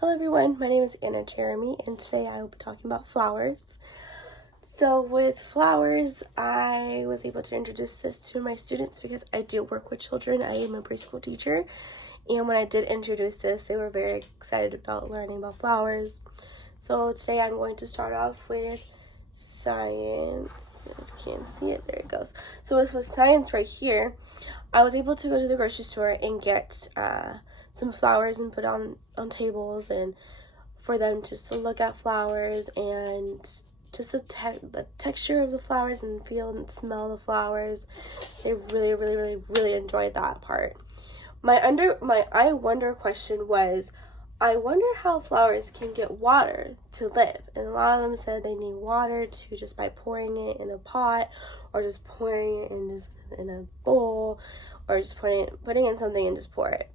Hello everyone, my name is Anna Jeremy and today I will be talking about flowers. So with flowers, I was able to introduce this to my students because I do work with children. I am a preschool teacher, and when I did introduce this, they were very excited about learning about flowers. So today I'm going to start off with science. If you can't see it, there it goes. So with science right here, I was able to go to the grocery store and get some flowers and put on tables, and for them just to look at flowers and just the texture of the flowers and feel and smell the flowers. They really enjoyed that part. My I wonder question was, I wonder how flowers can get water to live. And a lot of them said they need water to just by pouring it in a pot, or just pouring it in a bowl, or just putting in something and just pour it.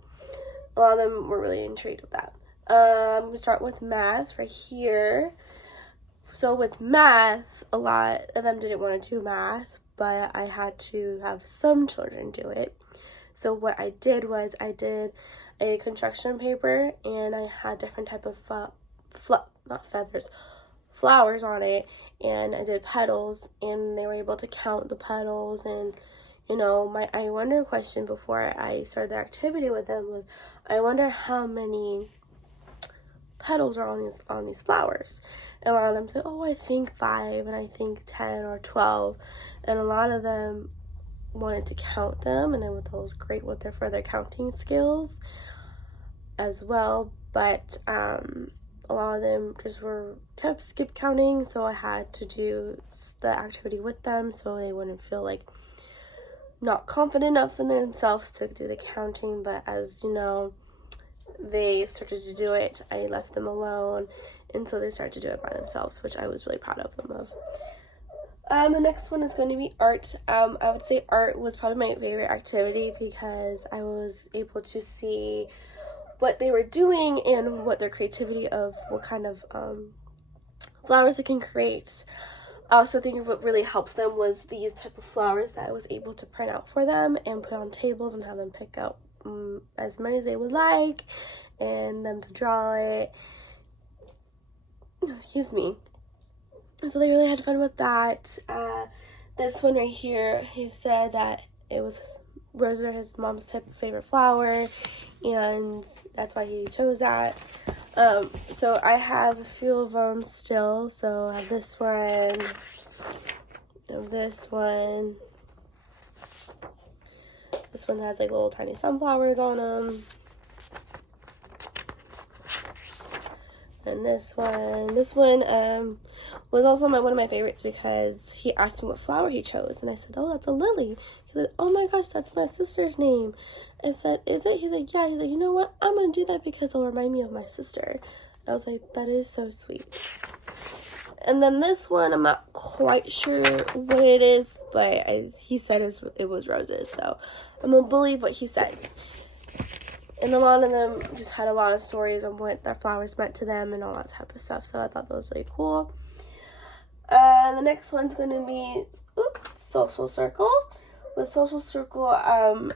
A lot of them were really intrigued with that. We start with math right here. So with math, a lot of them didn't want to do math, but I had to have some children do it. So what I did was I did a construction paper, and I had different type of flowers on it, and I did petals, and they were able to count the petals. And my I wonder question before I started the activity with them was, I wonder how many petals are on these flowers. And a lot of them said, oh, I think 5, and I think 10 or 12. And a lot of them wanted to count them, and that was great with their further counting skills as well. But a lot of them just kept skip counting, so I had to do the activity with them so they wouldn't feel like not confident enough in themselves to do the counting. But as you know, they started to do it. I left them alone, and so they started to do it by themselves, which I was really proud of them of. The next one is going to be art. I would say art was probably my favorite activity because I was able to see what they were doing and what their creativity of what kind of flowers they can create. I also think what really helped them was these type of flowers that I was able to print out for them and put on tables and have them pick out as many as they would like, and them to draw it. Excuse me. So they really had fun with that. This one right here, he said that it was roses are his mom's type of favorite flower, and that's why he chose that. So I have a few of them still. So I have this one, this one. This one has like little tiny sunflowers on them. And this one was also one of my favorites because he asked me what flower he chose, and I said, oh, that's a lily. He said, oh my gosh, that's my sister's name. I said, is it? He's like, yeah. He's like, you know what, I'm gonna do that because it'll remind me of my sister. I was like, that is so sweet. And then this one, I'm not quite sure what it is, but he said it was roses, so I'm gonna believe what he says. And a lot of them just had a lot of stories on what their flowers meant to them and all that type of stuff, so I thought that was really cool. The next one's going to be social circle. With social circle, I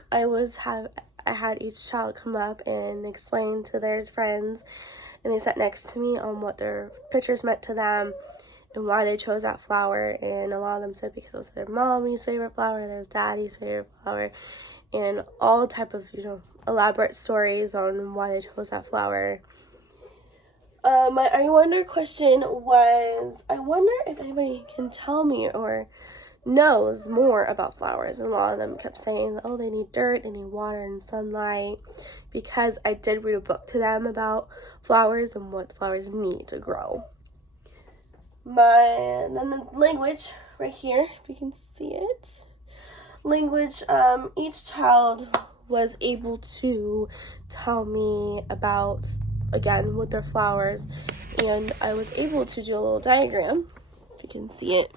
had each child come up and explain to their friends, and they sat next to me on what their pictures meant to them and why they chose that flower. And a lot of them said because it was their mommy's favorite flower, their daddy's favorite flower, and all type of elaborate stories on why they chose that flower. My I wonder question was, I wonder if anybody can tell me or knows more about flowers. And a lot of them kept saying, oh, they need dirt, they need water and sunlight, because I did read a book to them about flowers and what flowers need to grow. Then the language right here, if you can see it. Language, each child was able to tell me about, again, with their flowers, and I was able to do a little diagram, if you can see it.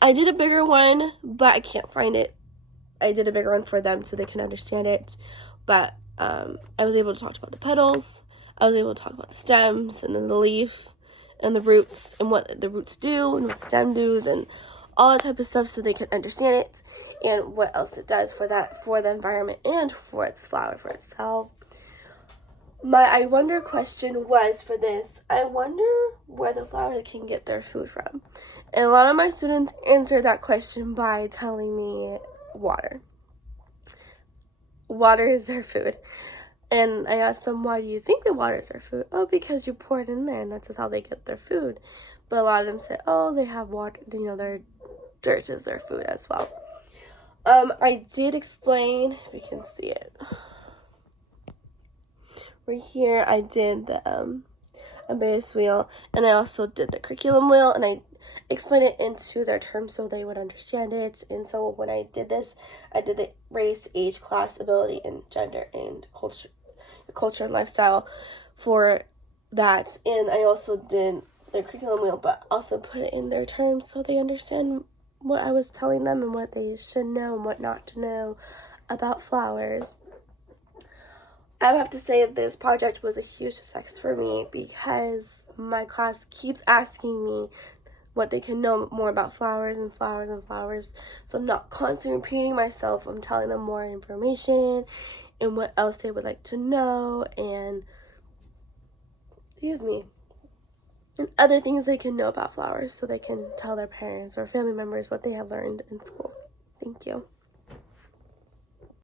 I did a bigger one, but I can't find it. I did a bigger one for them so they can understand it, but I was able to talk about the petals, I was able to talk about the stems, and then the leaf, and the roots, and what the roots do, and what the stem does, and all that type of stuff so they can understand it, and what else it does for the environment and for its flower, for itself. My I wonder question was for this, I wonder where the flowers can get their food from. And a lot of my students answered that question by telling me water. Water is their food. And I asked them, why do you think the water is their food? Oh, because you pour it in there and that's how they get their food. But a lot of them said, oh, they have water, their dirt is their food as well. I did explain, if you can see it. Right here, I did the base wheel, and I also did the curriculum wheel, and I explained it into their terms so they would understand it. And so when I did this, I did the race, age, class, ability, and gender, and culture and lifestyle for that. And I also did the curriculum wheel, but also put it in their terms so they understand what I was telling them and what they should know and what not to know about flowers. I have to say this project was a huge success for me because my class keeps asking me what they can know more about flowers and flowers and flowers. So I'm not constantly repeating myself. I'm telling them more information and what else they would like to know and, and other things they can know about flowers so they can tell their parents or family members what they have learned in school. Thank you.